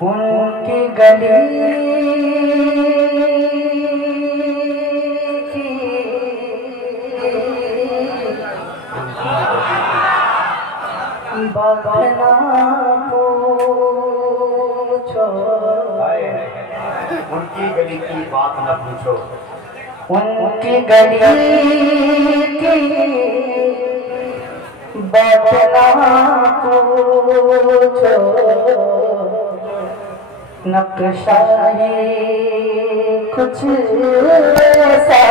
उनकी गली की बात ना पूछो, उनकी गली की बात न पूछो, उनकी गली की बात ना पूछो। नक्शा ही कुछ ऐसा है,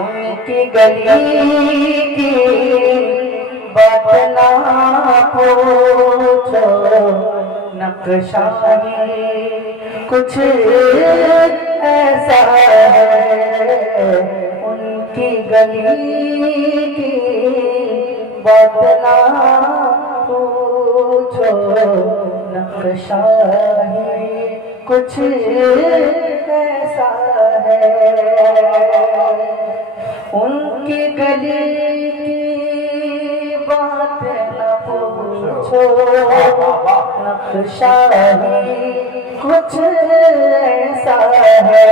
उनकी गली की बात ना पूछो। नक्शा ही कुछ ऐसा है, उनकी गली की बात ना पूछो। नक्शा ही कुछ ऐसा है, उनकी गली की बात न पूछो। नक्शा ही कुछ ऐसा है,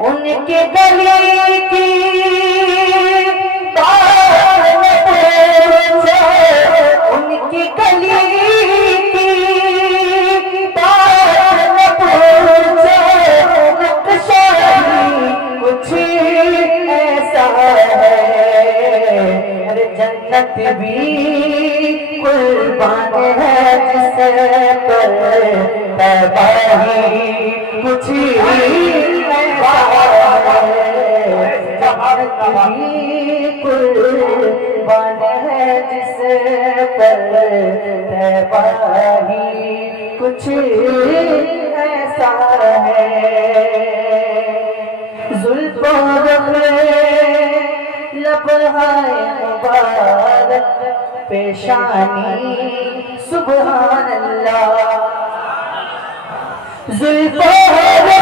उनकी गली की बात न पूछो। उनकी गली की बात न पूछो। नक्शा ही कुछ ऐसा है, अरे जन्नत भी कुर्बान है जिस पर तबाही कुछ ऐसा है। जन्नत भी कुर्बान है जिस पर तबाही कुछ ऐसा है। जुल्फों लब है मुबारक पेशानी सुभान अल्लाह। जुल्फों लब है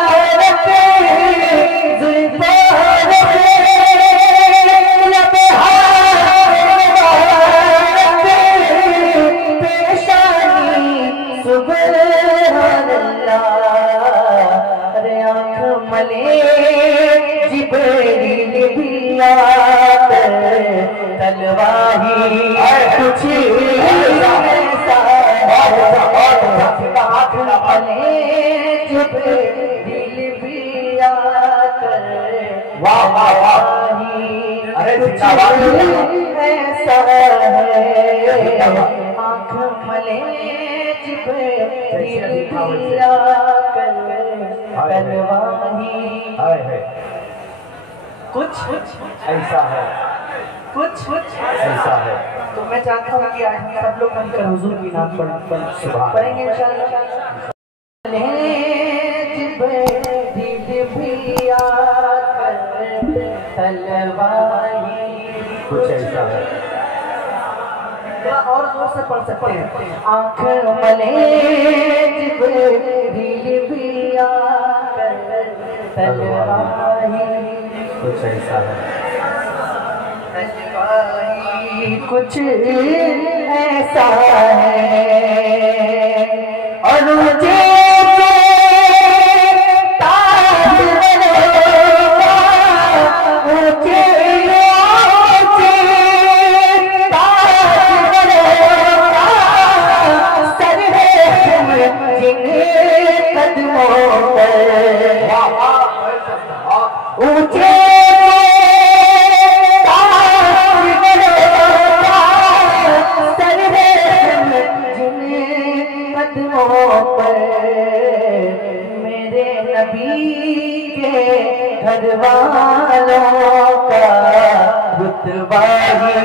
मुबारक, जुल्फों लब है मुबारक पेशानी सुभान अल्लाह। अरे आँख मले जिब्रील भी आकर तलवाही कुछ ऐसा है। आँख मले जिब्रील भी आकर तलवाही कुछ ऐसा है। आँख मले जिब्रील भी आकर तलवाही कुछ ऐसा है, कुछ ऐसा है। तो मैं चाहता हूँ कि आज हम सब लोग मिलकर हुजूर की नाम पढ़ेंगे इंशाअल्लाह। जिब्रील भी आकर तलवाही कुछ ऐसा है। और जोर से पढ़ सकते हैं। आँख मले जिब्रील भी आकर तलवाही कुछ ऐसा है, तलवाही कुछ ऐसा है। और मुझे ऊंचे कदमों पर मेरे नबी के घर वालों का रुतबा ही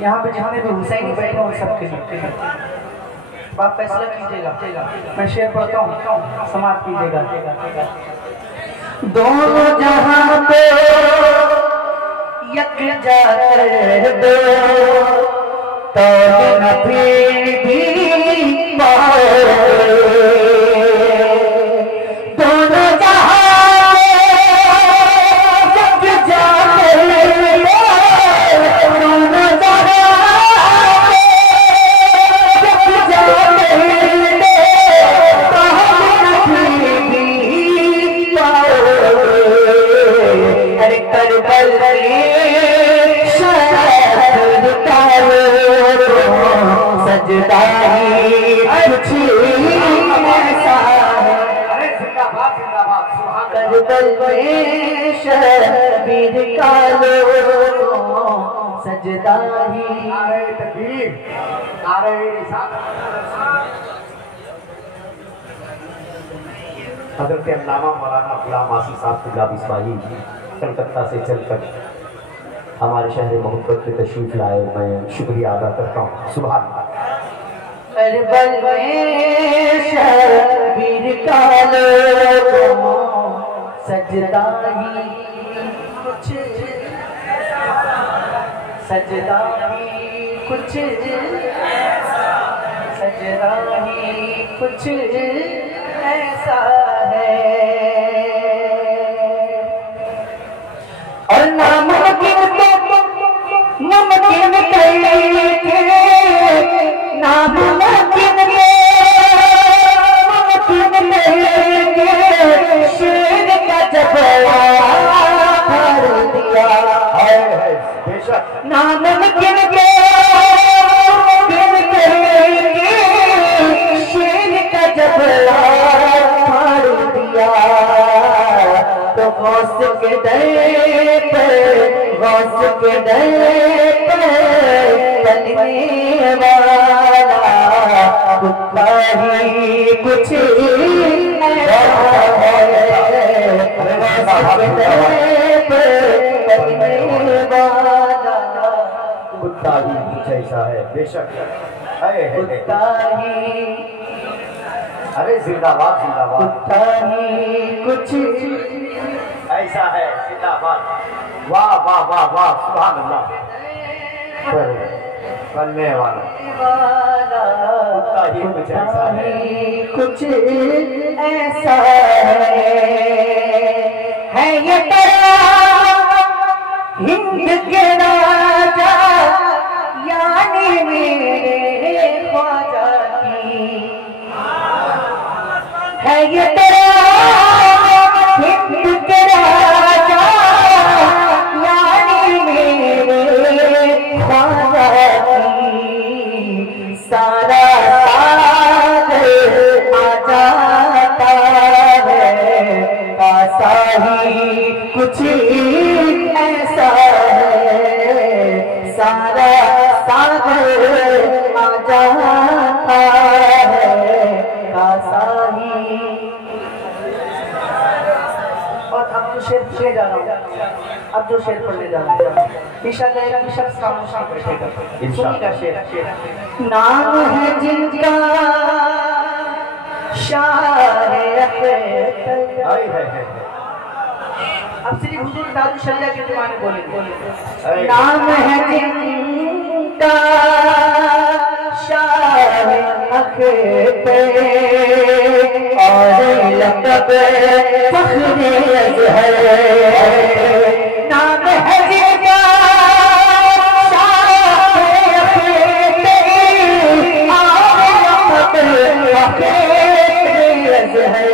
यहाँ पे जितने भी हुसैनी बैठे हैं उन सबके लिए आप फैसला कीजिएगा। मैं शेर पढ़ता हूँ, समाप्त कीजिएगा। दोनों जहां पे यकजा कर दो तो न फिर भी दोनों जहां यकजा कर दो, दोनों जहां यकजा कर दो तो न फिर भी अरे करबल सजदा ही कुछ ऐसा है। अरे जिंदाबाद जिंदाबाद सुभान करबल में शबीर का लो सजदा ही। नारे तकबीर, नारे रिसालत। हजरत अल्लामा मौलाना गुलाम आसिफ साहब गुलाम इस्माइल कलकत्ता से चलकर हमारे शहर मोहब्बत में तशरीफ लाए, मैं शुक्रिया अदा करता हूँ। सुभान अल्लाह। करबल में शबीर का लो सजदा ही कुछ, सजदा ही कुछ, सजदा ही कुछ ऐसा है। और नामुमकिन को मुमकिन करके, नामुमकिन को मुमकिन करके शेर का जबड़ा भर दिया। बेशक नामुमकिन को मुमकिन करके शेर का जबड़ा भर दिया। तो गौस के दर पे, गौस के दर पे चलने वाला कुत्ता ही कुछ ऐसा है। गौस के दर पे चलने वाला कुत्ता ही कुछ ऐसा है। बेशक कुत्ता ही, अरे जिंदाबाद जिंदाबाद, कुत्ता ही कुछ ऐसा है। जिंदाबाद, वाह वाह वाह वाह, सुभान अल्लाह। बनने वाला कुत्ता ही कुछ ऐसा है। कुछ ऐसा है ये तेरा हिंद के राजा यानी मेरे ख्वाजा की है ये तेरा हिंद के राजा यानी मेरे ख्वाजा की। सारा साथ आ जाता है, कासा ही कुछ ऐसा है। सारा साथ आ जाता है, कासा ही। और अब जो शेर पढ़ने जा रहा हूँ, अब जो शेर पढ़ने जा रहा हूँ इंशाअल्लाह एक शख्स खामोश नहीं बैठेगा। सुनिएगा शेर। नाम है जिनका शाह हाय हाय हाय। अब सिर्फ हुजूर दारू शरिया के जमाने बोलेंगे। नाम है जिनका शाह पे और लक़ब फ़ख्र अज़हर। नाम है जिनका शाह पे और लक़ब फ़ख्र अज़हर।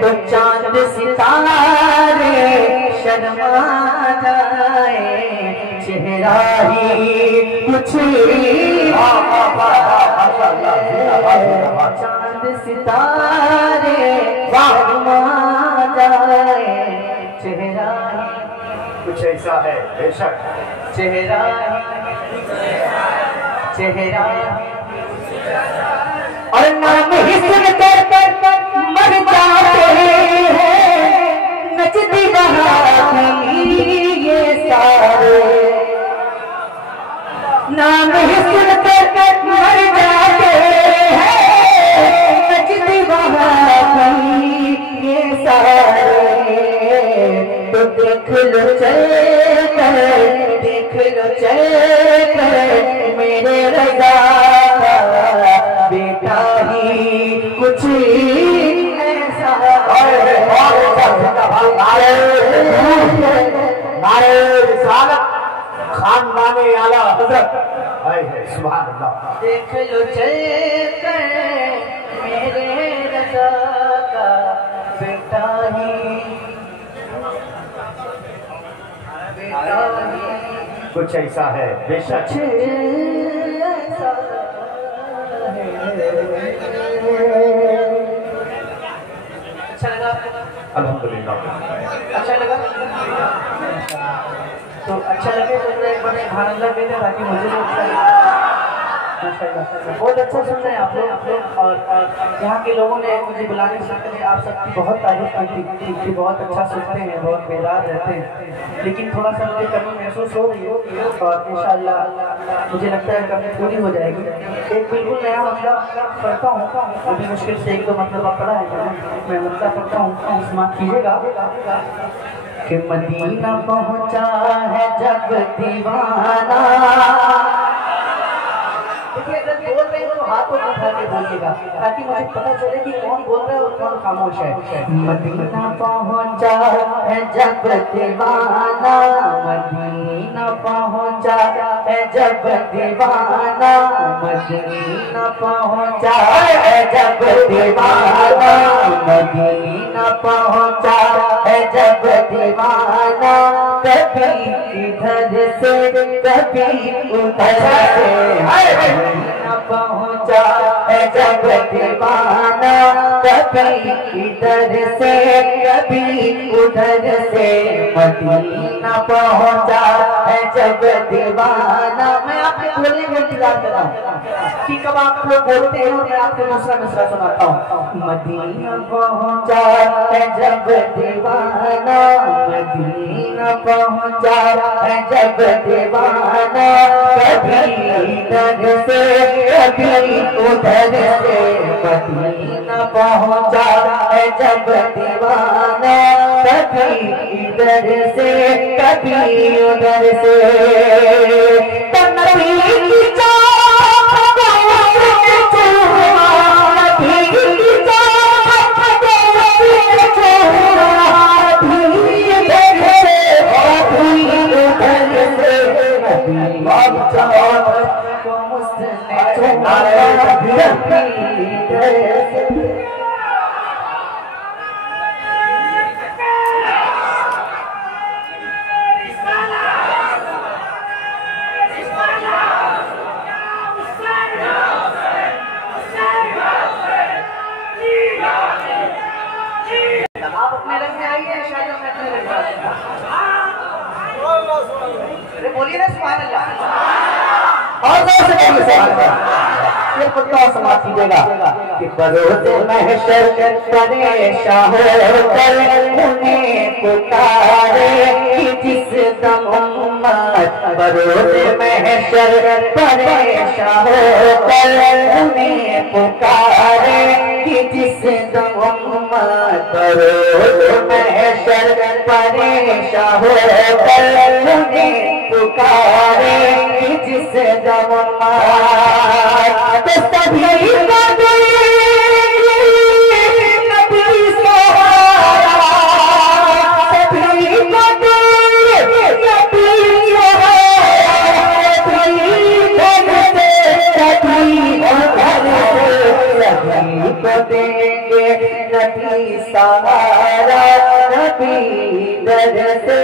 तो चांद सितारे शर्मा जाए, चेहरा ही कुछ चांद सितारे शर्मा जाए, चेहरा ही कुछ ऐसा है। बेशक चेहरा चेहरा और नाम ही सुनकर मर जाते हैं नचती बहाती ये सारे नाम ही सुनकर मर जाते हैं नजदी वहाँ ये सारे। तो देख लो चल कर मेरे रज़ा बेटा ही कुछ ऐसा खानदान आला हज़रत सुभान अल्लाह। देख लो चल कर मेरे रज़ा का बेटा ही कुछ ऐसा है बेशक ऐसा है। अच्छा लगा अल्हम्दुलिल्लाह। अच्छा लगा तो अच्छा लगे तो एक बार सुभान अल्लाह कहते हैं ताकि मुझे भी अच्छा लगे। बहुत अच्छा सुन रहे हैं आप लोग और यहाँ के लोगों ने मुझे बुलाने से पहले आप सबकी बहुत तारीफ की थी। बहुत अच्छा सुनते हैं, बहुत बेदार रहते हैं, लेकिन थोड़ा सा मुझे कमी महसूस हो रही है और इंशाअल्लाह मुझे लगता है कमी पूरी हो जाएगी। एक बिल्कुल नया मसला पढ़ता हूँ, अभी मुश्किल से 1-2 मतलब पढ़ा है मैं मसला पढ़ता हूँ, समाप्त कीजिएगा कि मदीना पहुँचा है जब दीवाना। देखिए अगर बोल रहे हैं तो हाथों को उठा के बोलिएगा ताकि मुझे पता चले कि कौन बोल रहा है और कौन खामोश है। मदीना पहुँचा है जब दीवाना, मदीना पहुँचा है जब दीवाना, मदीना पहुँचा है जब दीवाना, मदीना पहुँचा है जब दीवाना। कभी इधर से कभी उधर से मदीना पहुँचा है जब दीवाना, कभी इधर से कभी उधर से मदीना पहुँचा है जब दीवाना। मैं आपके बोलने में इंतजार कर रहा हूँ कि कब आप लोग बोलते हैं और मैं आपको दूसरा सुनाता हूँ। मदीना पहुँचा है जब दीवाना, मदीना पहुँचा है जब दीवाना। कभी इधर से कभी उधर से मदीना पहुँचा है जब दीवाना। कभी इधर से कभी उधर से नबी की आप अपने रंग में आइए, शायद मैं अपने रंग में अरे बोलिए ना सुभान अल्लाह और जोर से बोलिए सुभान अल्लाह। ये पक्का समाप्त कीजिएगा कि बरोज़े महशर परेशान होकर उन्हें पुकारे कि जिस दम उम्मत बरोज़े महशर परेशान होकर उन्हें पुकारे कि जिस दम उम्मत बरोज़े महशर परेशान होकर उन्हें पुकारे कि जिस दम उम्मत तो सभी देंगे नबी सहारा, नबी इधर से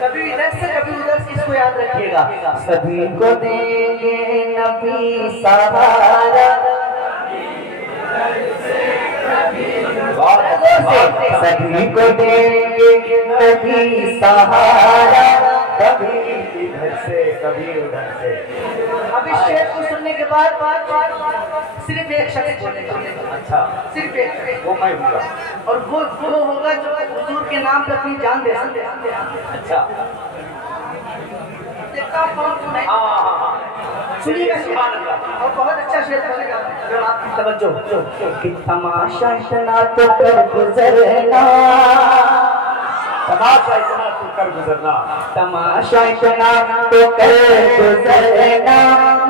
कभी इधर से कभी उधर से, इसको याद रखिएगा। सभी को देंगे नबी सहारा, सभी को देंगे नबी सहारा, कभी इधर से कभी उधर से। अब इस शेर को सुनने के बाद सिर्फ एक शख्स बोलेगा। अच्छा, सिर्फ एक, वो मैं हूँगा। और वो होगा जो हुजूर के नाम पे अपनी जान दे। अच्छा, सुनिएगा और बहुत अच्छा शेर बोलेगा। आपकी तवज्जो कि तमाशा इतना तो कर गुजरना, तमाशा इतना तो कर गुजरना, तमाशा इतना तो कर गुजरना,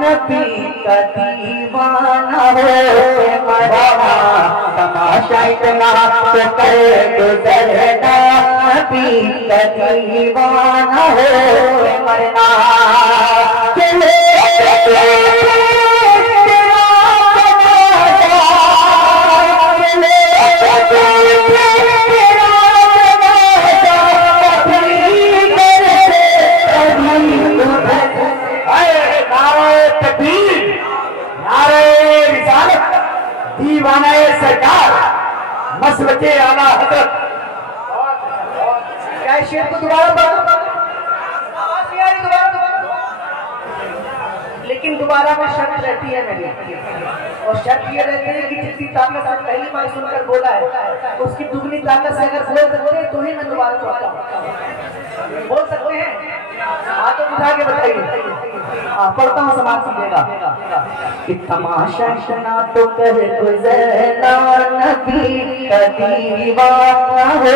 नबी का दीवाना हो मरना, तमाशा इतना तो कर गुजरना, नबी का दीवाना हो मरना। चले दीवाना सरकार मसलके आला हजरत। क्या शेर को दोबारा दोबारा, लेकिन दोबारा में शर्त रहती है मेरी, और शर्त ये रहती है कि जितनी ताकत से पहली बार सुनकर बोला है उसकी दुगनी ताकत से अगर बोल सकते हैं तो ही मैं दोबारा बोलता हूँ। बोल सकते हैं? हाथ तो उठा के बताइए। पढ़ता हूँ, समाज कीजिएगा कि तमाशा शना तो कर गुजरना, नबी का दीवाना हो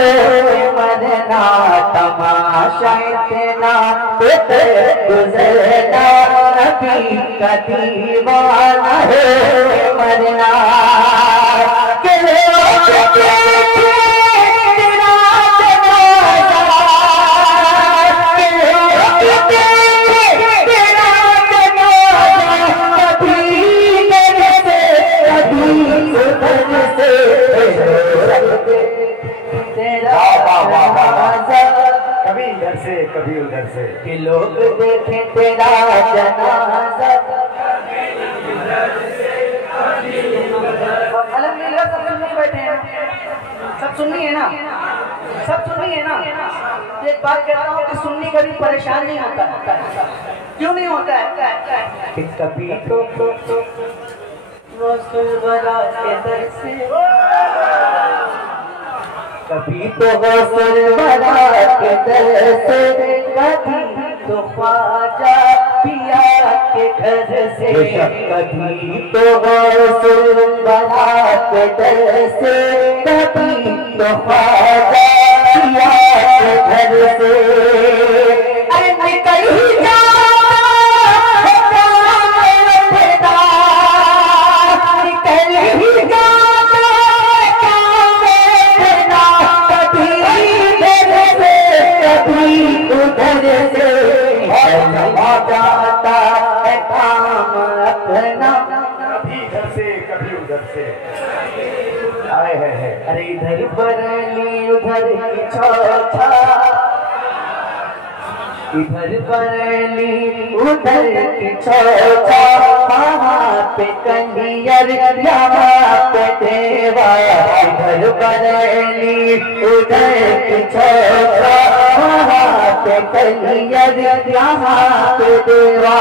मरना, तमाशा इतना तो कर गुजरना, नबी का दीवाना हो मरना। कभी इधर से कभी उधर से कि लोग देखें तेरा जनाजा। अल्हम्दुलिल्लाह सब सुन बैठे हैं, सब सुननी है ना, सब सुननी है ना। एक बात कहता हूँ कि सुन्नी कभी परेशान नहीं होता। क्यों नहीं होता है? कि कभी तो रसूल बरा के दर से, कभी तो रसूल बरा के दर से, कभी तो ख्वाजा पिया के घर से, कभी तो रसूल बरा के दर से, कभी तो ख्वाजा पिया के घर से। अरे निकल ही जा जाता है काम अपना, कभी इधर से कभी उधर से। आए है अरे इधर बरली उधर की चौथा, इधर बरली उधर की चौथा, वहाँ पे कलियर यहाँ पे देवा। इधर बरली उधर की चौथा, वहाँ पे कलियर यहाँ पे देवा।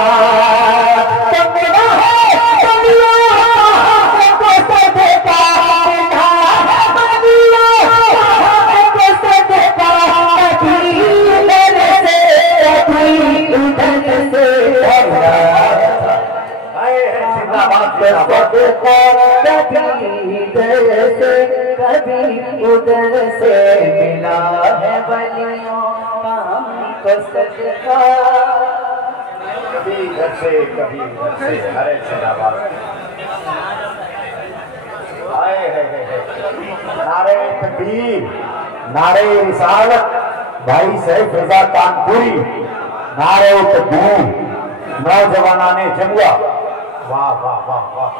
कभी उधर से मिला है वलियों का हमको सदका। कभी इधर से कभी उधर से। अरे जिंदाबाद। आए है नारे तकबीर, नारे रिसालत, भाई सैफ रजा कानपुरी, नारे तकबीर, नौजवानाने जमुआ। वाह वाह वाह वाह।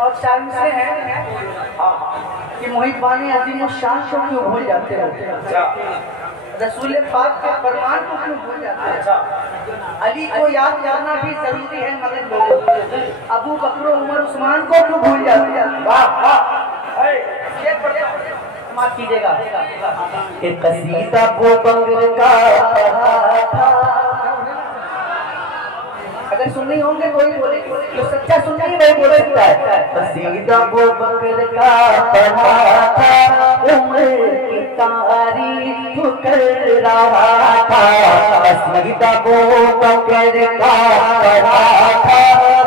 और शान से है कि मोहिबानी अजीम शान को क्यों भूल जाते हो? रसूल पाक के फरमान को क्यों भूल जाते हैं? अली को याद करना भी जरूरी है, मगर लोग अबू बकर उमर उस्मान को क्यों भूल जाते हैं? माफ कीजिएगा, एक कसीदा अबू बकर का पढ़ा था, अगर सुन्नी होंगे तो ही बोलेंगे, जो सच्चा सुन्नी वही बोल सकता है। कसीदा वो बकर का पढ़ा था, उम्र की तारीफ कर रहा था। कसीदा वो बकर का पढ़ा था,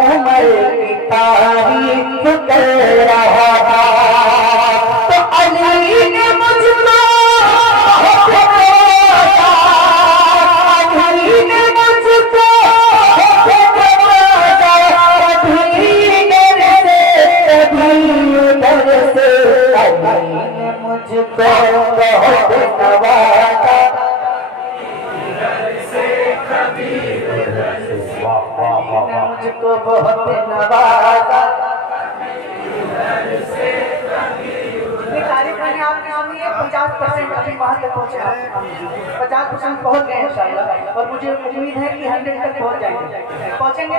उम्र की तारीफ कर रहा था। तो अली ने मुझको मुझको बहुत नवाजा, मुझको बहुत नवाजा। तारीफ मैंने आपने सुनी है, 50% अभी वहाँ तक पहुँचे, 50% पहुँच गए इंशाल्लाह, और मुझे उम्मीद है कि 100 तक पहुँच जाएंगे। पहुँचेंगे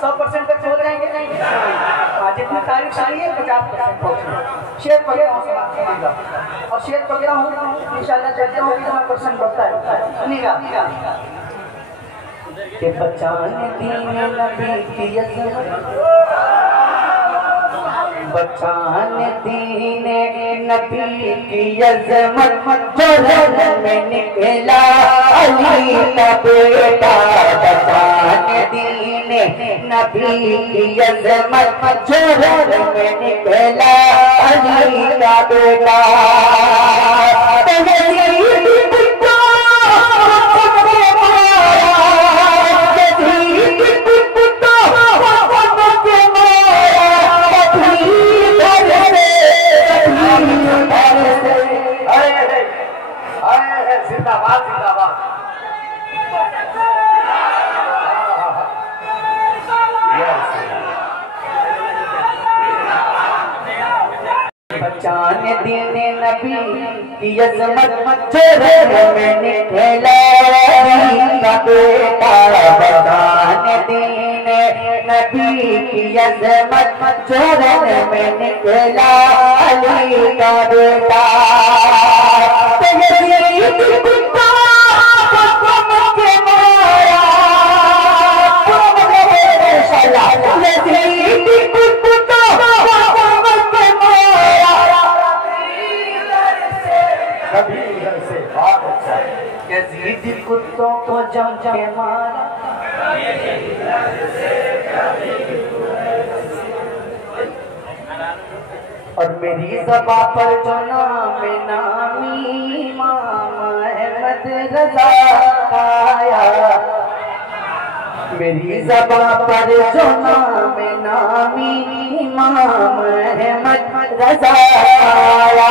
100% तक पहुँच जाएंगे। जितनी तारीफ सुनी है 50% पहुँचे। शेर पकड़ा और शेर पकड़ा हूँ इंशाल्लाह, चलते हो कितना % बढ़ता है। सुनिएगा कि बचाने दीन नबी की अज़मत, बचाने दीन नबी की अज़मत, जो रन में निकला अली का बेटा। बचाने दीन नबी की अज़मत, जो रन में निकला अली का बेटा। जिंदाबाद जिंदाबाद। बचाने दीने नबी की अज़मत, जो रन में निकला का बेटा। बचाने दीने नबी की अज़मत, जो रन में निकला अली का बेटा। यज़ीद कुत्तों को जम के मारा, और मेरी ज़बा पर जो नाम नामी इमाम अहमद रज़ा आया। मेरी ज़बा पर जो नाम नामी इमाम अहमद रज़ा आया।